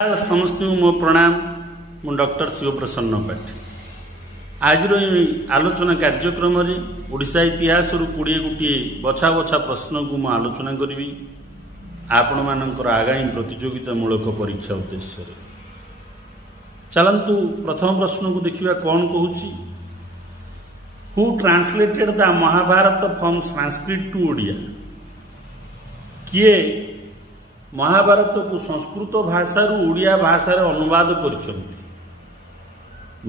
समस्त मो प्रणाम मु डॉक्टर शिवप्रसन्न पाठी आज आलोचना कार्यक्रम ओडिशा इतिहास 20 गोटे बछा बछा प्रश्न को मु आलोचना करी आपण मानकर आगामी प्रतियोगितामूलक परीक्षा उद्देश्य चलतु प्रथम प्रश्न को देखिए कौन कहूँ who translated the Mahabharata from Sanskrit to Odia किए महाभारत को संस्कृत भाषा ओडिया भाषा अनुवाद कर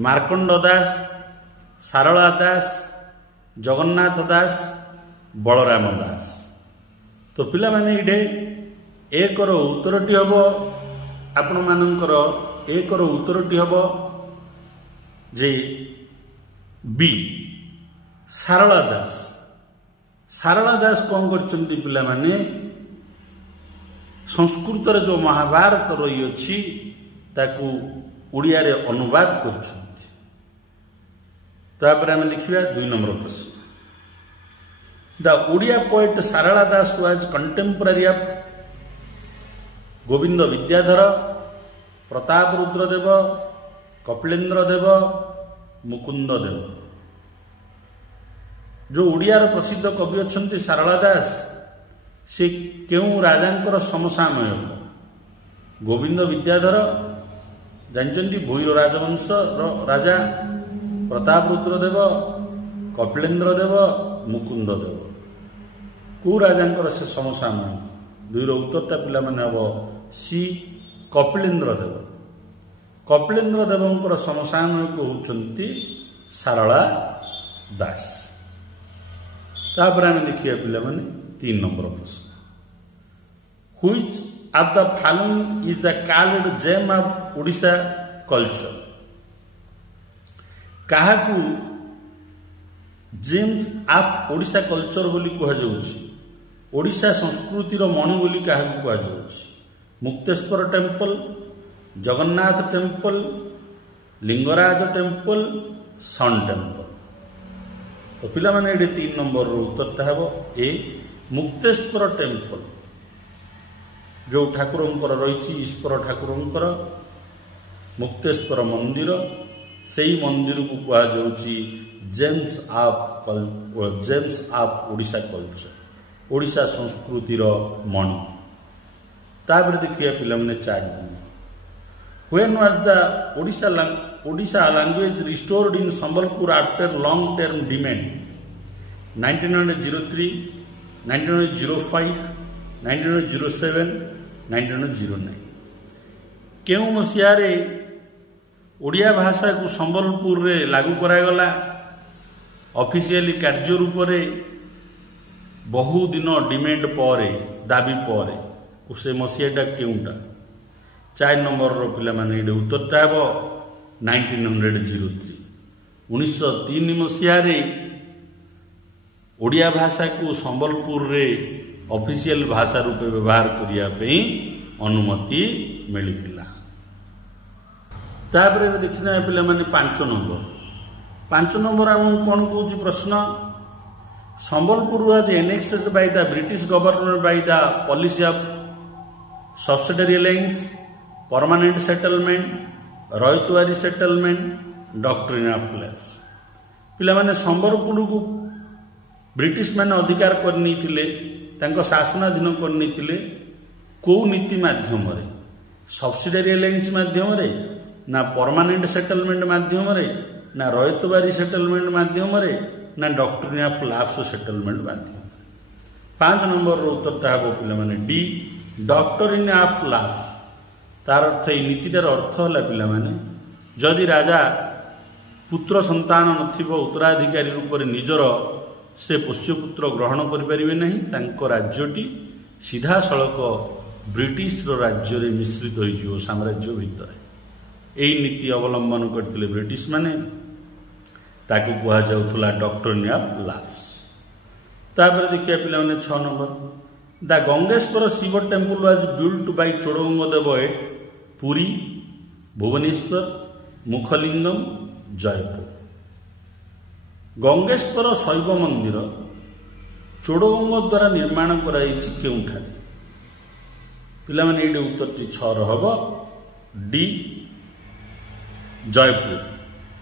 मार्कंड दास, सारला दास, जगन्नाथ दास, बलराम दास। तो पिला माने इडे एक उत्तरटी हम आपण मानकर एक उत्तरटी हम जे बी सारला दास। सारला दास कौन करछंती पिला माने संस्कृत जो महाभारत रही अच्छी ताकू ओडिया रे अनुवाद करछंती। तापर आम लिखिबा 2 नंबर प्रश्न the Odia poet Sarala Das was contemporary of Govind Vidyadhar, Pratap Rudradev, Kapilendra Dev, Mukund Dev. जो ओडियार प्रसिद्ध कवि अच्छंती सारला दास से क्यों राजांकर समसामयक गोविंद विद्याधर जानचंदी भूईर राजवंश राजा, प्रताप रुद्रदेव, कपिलेन्द्र देव, मुकुंद देव को राजांकर से समसामयक। दुईर उत्तरटा पिला माने हम सी कपिलेन्द्र देव। कपिलेन्द्र देवंकर समसामयक होउचंती सारला दास। तापर आम देखिए पिला माने 3 नंबर प्रश्न Which of the following is the called gem of Odisha culture? काहाकू जेम्स ऑफ ओडिशा कल्चर बोली कह जाउछि, ओडिशा संस्कृतिर मणि बोली काहाकू कह जाउछि? Mukteswar temple, Jagannath temple, Lingaraj temple, sun temple. तो पिला माने एडे 3 नंबर रो उत्तरटा हेबो ए मुक्तेश्वर टेम्पल। जो ठाकुरंकर रही ईश्वर ठाकुरंकर मुक्तेश्वर मंदिर से ही मंदिर को कह जाउछि gems of Odisha culture, Odisha संस्कृतिर मणि। तापर देखिए पिला माने 4 when was the Odia language restored in Sambalpur after long term demand 1903, 1905, 1907, 1909। केउ मसीहारे ओडिया भाषा को संबलपुर रे लागू करागला ऑफिशियली कार्य रूप रे बहु दिन डिमांड पर दाबी पर से मसीहाटा केउटा 4 नंबर रो पिला माने उत्तरटा हेबो 1903। 1903 मसीहारे ओडिया भाषा को संबलपुर रे ऑफिशियल भाषा रूपे व्यवहार करने अनुमति मिलता। तापर देखना पिला माने 5 नंबर आम कौन कौच प्रश्न Sambalpur was annexed by the British government by the policy of subsidiary alliance, permanent settlement, ryotwari settlement, doctrine of lapse. पिला माने संबलपुर को ब्रिटिश माने अधिकार करनी थिले, तांको शासनाधीन करनी कौ नीति माध्यम रे सब्सिडरी अलायंस माध्यम रे ना परमानेंट सेटलमेंट माध्यम रे ना रयतवारी सेटलमेंट माध्यम रे ना डॉक्ट्रिन ऑफ लैप्स सेटलमेंट माध्यम। 5 नंबर रो उत्तरटा हो पिला माने डी डॉक्ट्रिन ऑफ लैप्स। तार अर्थ ए नीतिटार अर्थ होला पिला माने जदि राजा पुत्र संतान नथिबो उत्तराधिकारी रूप रे निजर से पोष्यपुत्र ग्रहण करें नहीं, तांको राज्यटी सीधा सड़क ब्रिटिश राज्य रे मिश्रित हो साम्राज्य भितर। यही नीति अवलंबन करते ब्रिटिश माने ताकू कह जाउथला डॉक्ट्रिन ऑफ लैप्स। तापर देखिए पिला माने 6 number the Gangeshwar Shiv temple was built by Chodaganga Dev at Puri, Bhubaneswar, Mukhalingam, Jaipur. Gangeshwar शैव मंदिर चोड़गंग द्वारा निर्माण कराई केउठारे? पिला माने एडे उत्तरटी 6 रहबो डी जयपुर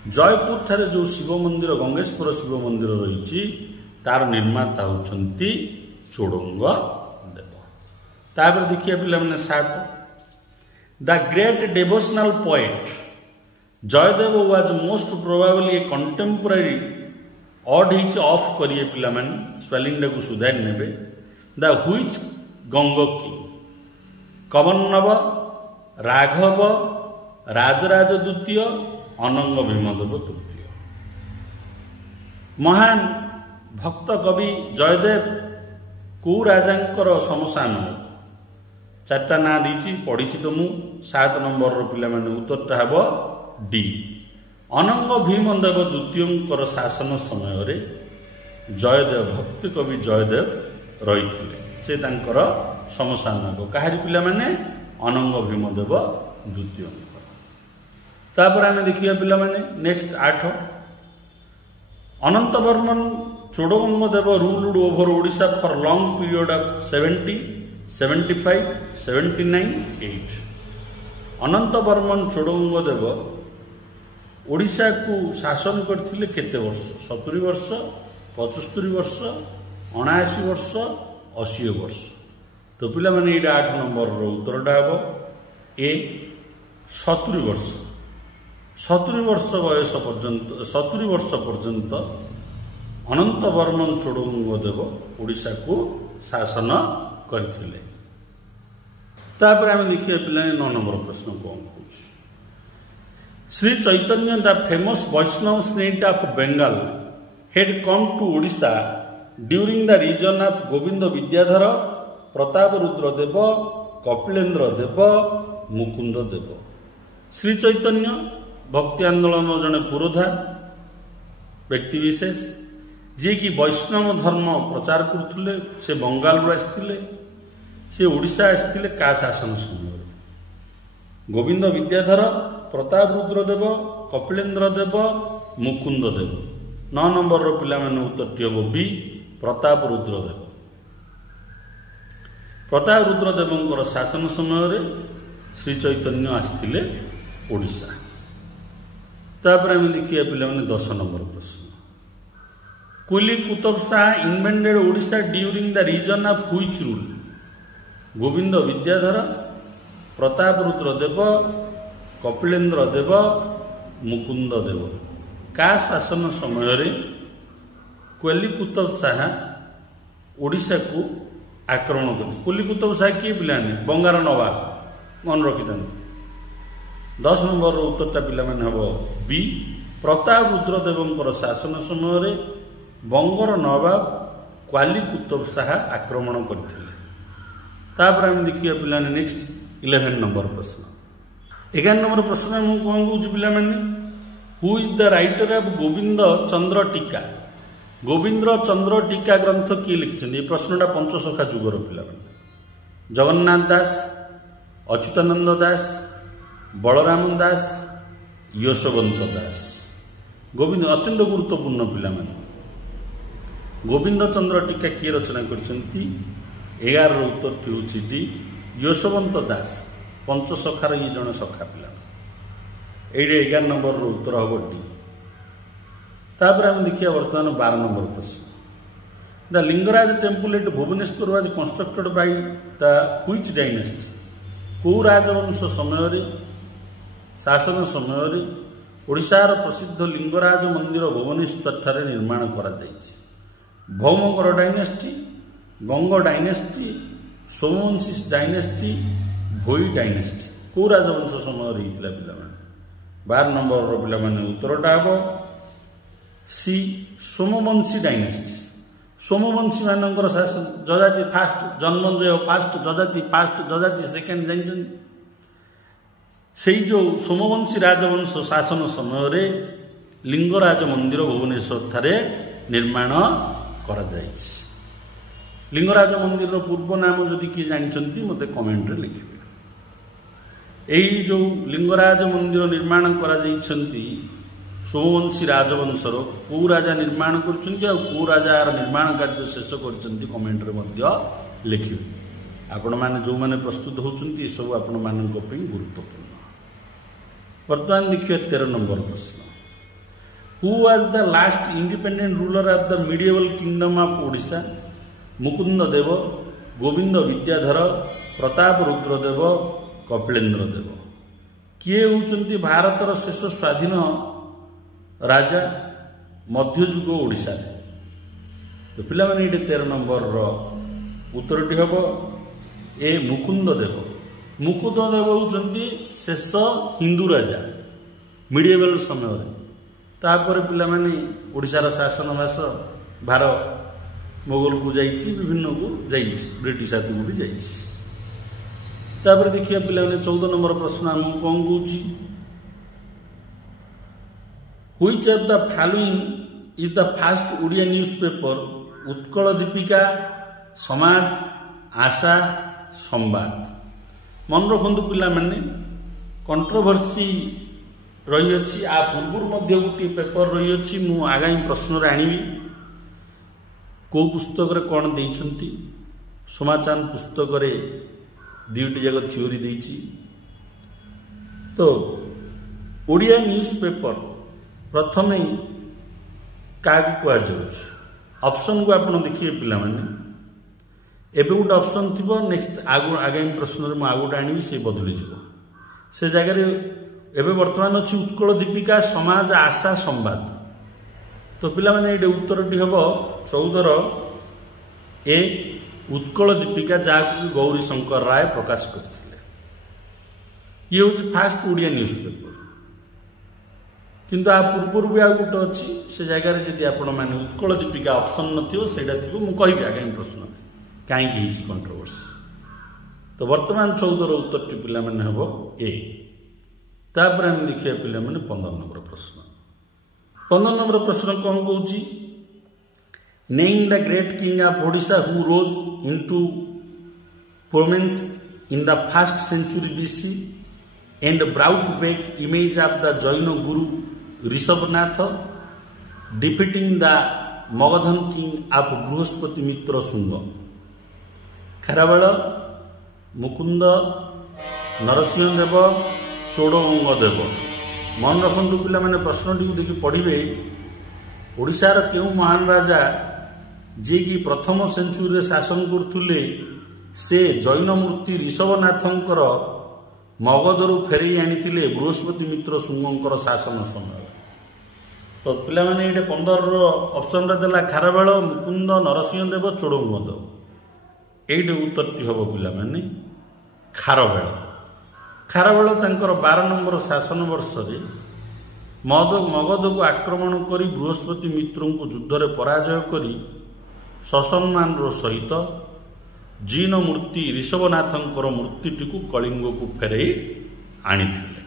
जयपुर ठारे जो शिव मंदिर गंगेश्वर शिव मंदिर रही तार निर्माता होती चोड़ंग देव। तापर देखिए पे 7 the great devotional poet Jayadev was most probably a contemporary of which of करिए पिला माने स्पेलिंग को सुधार नेबे द हुइच गंगकी कवन्नव राघव राजराज द्वितीय अनंग भीमदेव तृतीय। महान भक्त कवि जयदेव को राजांकर समसान 4टा ना दी पढ़ी तो मु 7 नंबर पिला माने उत्तरटा हेबो डी अनंग भीमदेव द्वितीय शासन समय रे जयदेव भक्त कवि जयदेव रही से तांकर समसान कहारी पिला माने अनंग भीमदेव द्वितीय। तापर आम देखिए पिला माने next 8 Anant Varman Chodaganga Dev ruled over Odisha for long period of 70, 75, 79, 8 Anant Varman Chodaganga Dev Odisha को शासन करथिले केते वर्ष 70 वर्ष 75 वर्ष 79 वर्ष 80 वर्ष। तो पिला माने एटा 8 नंबर रो उत्तरटा हेबो ए 70 वर्ष 70 वर्ष बयस पर्यंत 70 वर्ष पर्यंत अनंत वर्मन चोड़गंग देव ओडिशा को शासन करथिले। तापर आम देखिए पिला 9 नंबर प्रश्न कौन पूछ Shri Chaitanya the famous Vaishnav saint of Bengal had come to Odisha during the region of Govind Vidyadhar Pratap Rudra Dev Kapilendra Dev Mukund Dev. Shri Chaitanya भक्ति आंदोलन जड़े पुरोधा व्यक्ति विशेष जी कि वैष्णव धर्म प्रचार करते से बंगाल आसते से ओडिशा आसते का शासन समय गोविंद विद्याधर प्रताप रुद्र देव कपिलेन्द्र देव मुकुंद देव। 9 नंबर पिला माने उत्तरटी हम बी प्रताप रुद्र देव। प्रताप रुद्र देवंकर शासन समय श्री चैतन्य आसते ओडिशा। तापर आम देखिए पिला माने 10 नंबर प्रश्न Quli Qutub Shah invented Odisha during the region of which rule Govind Vidyadhar Pratap Rudra Dev Kapilendra Dev Mukund Dev का शासन समय कुली कुतुब शाह ओडिशा को आक्रमण कर कुली कुतुब शाह किए पिलाने बंगार नवाब मन रखी 10 नंबर उत्तरटा पिला माने हबो बी प्रताप रुद्र देवंकर शासन समय बंगर नवाब क्वाली कुतुब शाह आक्रमण करथिले। तापर हम देखिए पिलाने नेक्स्ट 11 नंबर प्रश्न 11 नंबर प्रश्न मु कोन कहूची पिला माने who is the writer of Govind Chandra Tika Govind Chandra टीका ग्रंथ किए लिखिछन ये प्रश्नटा पंचसखा जुगर पिला माने जगन्नाथ दास अच्युतानंद दास बलराम दास यशवंत दास। गोविंद अत्यंत गुरुत्वपूर्ण पिला माने गोविंद चंद्र टीका किए रचना करछंती 11 उत्तर होची डी यशवंत दास पंचसखार ये जन सखा पिला ये 11 नंबर उत्तर हम डी। तापर हम देखिए वर्तमान 12 नंबर प्रश्न the Lingaraj temple at Bhubaneswar was constructed by the which dynasty को राजवंश समय शासन समय ओडिशार प्रसिद्ध लिंगराज मंदिर भुवनेश्वर ठारे निर्माण करा जायछि भौमकर डायनेस्टी गंग डायनेस्टी सोमवंशी डायनेस्टी भोई डायनेस्टी को राजवंश समय रही पिला 12 नंबर पिला माने उत्तरटा हम सी सोमवंशी डायनेस्टी सोमवंशी मानकर शासन जजाति फास्ट जन्मजय फास्ट जजाति फास्ट जजाति सेकेंड जानते से जो सोमवंशी राजवंश शासन समय लिंगराज मंदिर भुवनेश्वर ठारे निर्माण करा जायछि। लिंगराज मंदिर पूर्व नाम जदि किए जानते मत कमेंट लिखे यही जो लिंगराज मंदिर निर्माण करा जाइछंती सोमवंशी राजवंशर को राजा निर्माण कर राजा निर्माण कार्य शेष कर कमेंट लिखे आपण मैंने जो मैंने प्रस्तुत होती सब आपण मान गुरुत्वपूर्ण। बर्तमान देखिए 13 नंबर प्रश्न। Who was the last independent ruler of the medieval kingdom of Odisha? Mukund Dev, Govind Vidyadhar, Pratap Rudradev, Kapilendra Dev. किए होउचंती भारतर शेष स्वाधीन राजा मध्ययुग ओडिशा? तो पिला माने 13 नंबर उत्तरटी हम ए मुकुंद देव। मुकुंद देव होउचंती शेष हिंदू राजा मिडिएवल समय। तापर पिला माने ओडिशार शासन भाष भार मोगल को जाइछि, विभिन्न को जाइछि, ब्रिटिश हाथ को भी जाइछि। तापर देखिए पिला माने 14 नंबर प्रश्न हमको कौन कहूछि? Which of the following is the first Odia newspaper? Utkal Dipika, Samaj, Asha, संवाद। मन रखु पिला माने कंट्रोवर्सी रही अछि। आ पूर्व मध्य गोटे पेपर रही अछि। मु आगामी प्रश्न आनिबी को पुस्तक रे कौन देइछंती। सोमाचान पुस्तक रे दुईटी जगह थ्योरी देइछि। तो ओडिया न्यूज़पेपर प्रथमे क्या कह जाउछि? ऑप्शन को आपण देखिए पिला माने एबे गोटे ऑप्शन थिबो, नेक्स्ट आगामी प्रश्न रे मु आगोटे आनिबी से बदली जिवो। से जगह रे एबे वर्तमान अच्छी उत्कल दीपिका, समाज, आशा, संवाद। तो पिला माने ये उत्तरटी हम 14 ए उत्कल दीपिका, जहाँ गौरी शंकर राय प्रकाश करथिले। ये हूँ फास्ट ओडिया न्यूज़ पेपर। किंतु आ पूर्व भी आउ गोटे अच्छी से जगार जदि आपण मैंने उत्कल दीपिका ऑप्शन नथिबो सेटा थिबो मु कहिबी आगामी प्रश्न कहीं कंट्रोवर्सी। तो वर्तमान 14 उत्तरटी पिला माने हबो ए। तापर हम देखिए पिला माने 15 नंबर प्रश्न। 15 नंबर प्रश्न कौन कहूँ? Name the great king of Odisha who rose into prominence in the first century BC and brought back image of the Jain guru Rishabhnath defeating the Magadhan king of Brihaspati Mitra Shunga. Kharavela, Mukund, Narasingha Dev, Chodang Dev. मन रखु पिला माने प्रश्नटी को देखि पढ़िबे ओडिशार केउ महान राजा जे कि प्रथम सेंचुरी रे शासन करथुले से जैन मूर्ति ऋषभनाथंकर मगधरू फेरई आनिथिले बृहस्पति मित्र शुंगंकर शासन समय। तो पिला माने ये 15 ऑप्शन रे देला खारवेल, मुकुंद, नरसिंह देव, चोड़ंग देव। एइटे उत्तरटी हम पिला माने खारवेल। खारवेल तांकर 12 नंबर शासन वर्ष रे मगध को आक्रमण करी बृहस्पति मित्रों को युद्ध रे पराजय करी ससम्मान सहित जीन मूर्ति ऋषभनाथंकर मूर्तिटी को कलिंग को फेरई आनिथिले।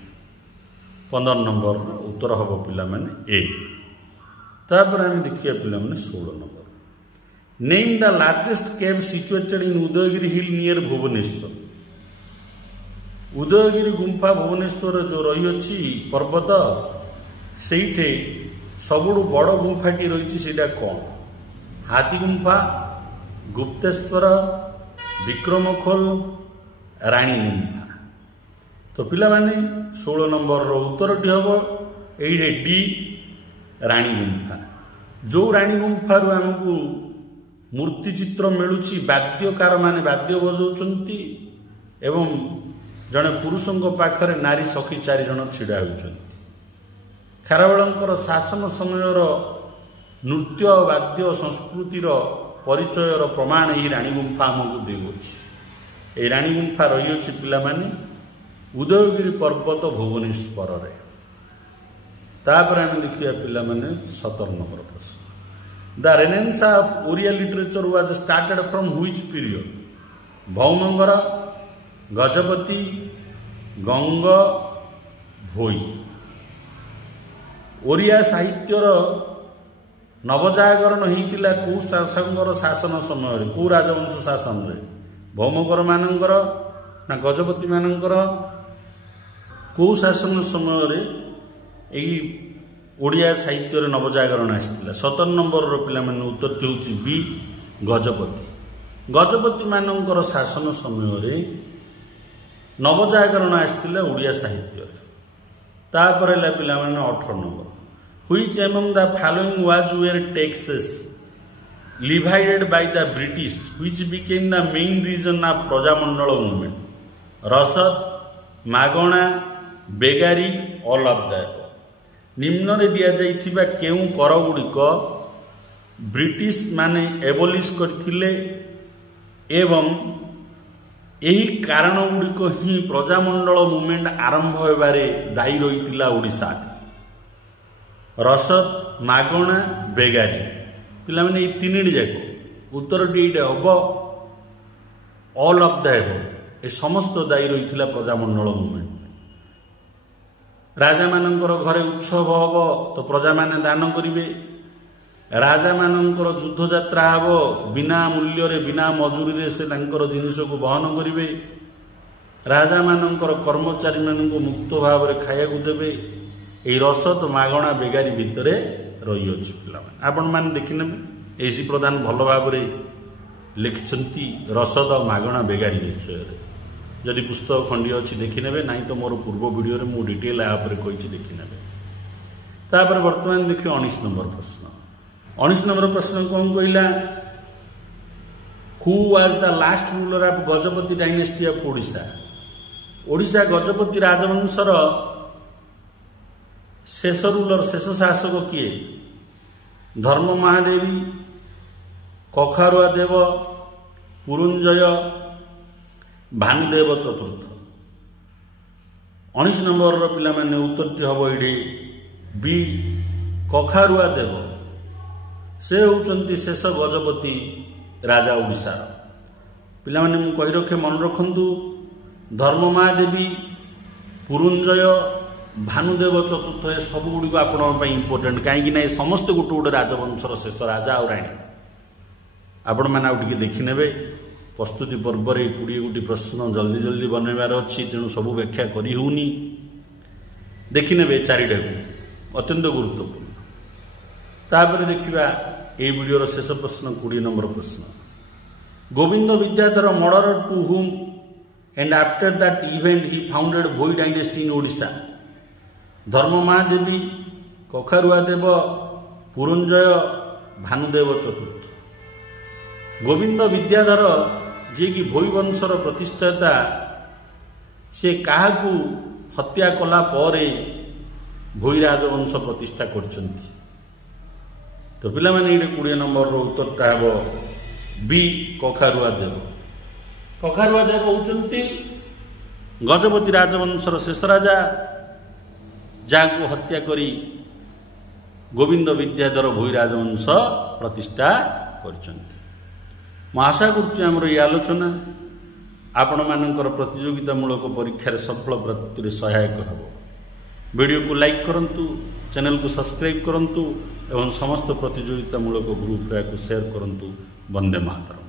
15 नंबर उत्तर हम पिला माने ए। तापर हम देखिए पिला माने 16 नंबर। Name the largest cave situated in Udayagiri hill near Bhubaneswar. Udayagiri गुंफा भुवनेश्वर जो रही अछि पर्वत सेठे सबुठु बड़ गुंफाटी रही सेटा कौन? हाथी गुंफा, गुप्तेश्वर, विक्रमखोल, रानी गुंफा। तो पिला माने 16 नंबर उत्तरटी हम ये डी रानी गुंफा। जो रानी गुंफा आमको मूर्ति चित्र मिलूची वाद्यकार माने वाद्य बजाउछंती एवं जड़े पुरुषों पाखरे नारी सखी 4 जन छिड़ा होउछंती। खारवेलंकर शासन समयर नृत्य वाद्य संस्कृतिर परिचयर प्रमाण यही रानी गुंफा आमको देउछि। ए रानी गुंफा रही अछि पिला माने उदयगिरी पर्वत भुवनेश्वर रे। तापर हम देखिए पिला माने 17 नंबर प्रश्न। The renaissance of Oriya literature was started from which period? Bhaumakar, Gajapati, Ganga, Bhoi. Oriya साहित्यर नवजागरण होइतिला को शासकर शासन समय रे? को राजवंश शासन रे? भौमकर मानकर ना गजपति मानकर? को शासन समय रे एई ओडिया साहित्य रे नवजागरण आसितिला? 17 नंबर रो पिला माने उत्तर होउची बी गजपति। गजपति मानकर शासन समय रे नवजागरण आसितिला ओडिया साहित्य रे। तापर है पिला माने 18 नंबर which among the following was where taxes levied by the British which became the main reason of Prajamandal movement rasad magana begari all of that निम्न रे दिया जाइथिबा केउ कर गुडिक ब्रिटिश माने एबोलिश करथिले एवं यही कारण गुडिक ही प्रजामंडल मूवमेंट आरंभ होबारे दायी रहितिला ओडिसा रसद मागणा बेगारी पिला माने ई तीनडी जाको उत्तर डीटे हब ऑल ऑफ द एबो ए समस्त दायी रहितिला प्रजामंडल मूवमेंट राजा मानकर घरे उत्सव हब तो प्रजा माने दान करिवे राजा मानकर युद्ध यात्रा हब बिना मूल्य रे बिना मजूरी रे से तांकर जिनिस को बहन करिवे राजा मानकर कर्मचारी मानक मुक्त भाव रे खाया को देबे ए रसद मागणा बेगारी भितरे रही अछि पिला माने आपण माने देखिने एसी प्रधान भलो भाव रे लिखचंती रसद मागणा बेगारी विषय रे जदि पुस्तक खंडी अच्छी देखने ना तो मोर पूर्व वीडियो रे मु डिटेल आप कही देखने तापर वर्तमान देखिए 19 नंबर प्रश्न 19 नंबर प्रश्न कौन कहला who was the last ruler of Gajapati dynasty of Odisha Odisha Gajapati राजवंशर शेष रूलर शेष शासक किए धर्म महादेवी कखारुआ देव पुरुंजय भानुदेव चतुर्थ 19 नंबर पिला माने उत्तरटी हम ये बी कखारुआ देव से होउचंती शेष गजपति राजा ओडिशा पिला माने मु कहि रखे मन रखंतु धर्म महादेवी पुरुंजय भानुदेव चतुर्थ ए सब गुडी आपण इम्पोर्टेंट कहीं समस्त गोटे गोटे राजवंशर शेष राजा और राणी आपण मैंने आउ टे देखने प्रस्तुति पर्व 20 गोटी प्रश्न जल्दी जल्दी बनवार अच्छी तेणु सब व्याख्या करनी देखने चारिटा को अत्यंत गुरुत्वपूर्ण तापर देखा ये वीडियोर शेष प्रश्न 20 नंबर प्रश्न Govind Vidyadhar murder to whom and after that event he founded Bhoi dynasty in Odisha Dharma Mahadevi कखारुआ देव पुरुंजय भानुदेव चतुर्थ गोविंद विद्याधर जी कि भोई वंशर प्रतिष्ठाता से क्या हत्या कला परे भोई राजवंश प्रतिष्ठा करछंती तो पिला माने 20 नंबर उत्तरटा हम बी कखारुआ देव होउचंती गजपति राजवंशर शेष राजा जहाँ हत्या करी गोविंद विद्याधर भोई राजवंश प्रतिष्ठा करछंती आशा करुँ ये आलोचना आपण मानकर प्रतियोगितामूलक परीक्षार सफल प्राप्ति सहायक हम वीडियो को लाइक करंतु चैनल को सब्सक्राइब करंतु एवं समस्त प्रतियोगितामूलक ग्रुप को शेयर करंतु। वंदे मातरम।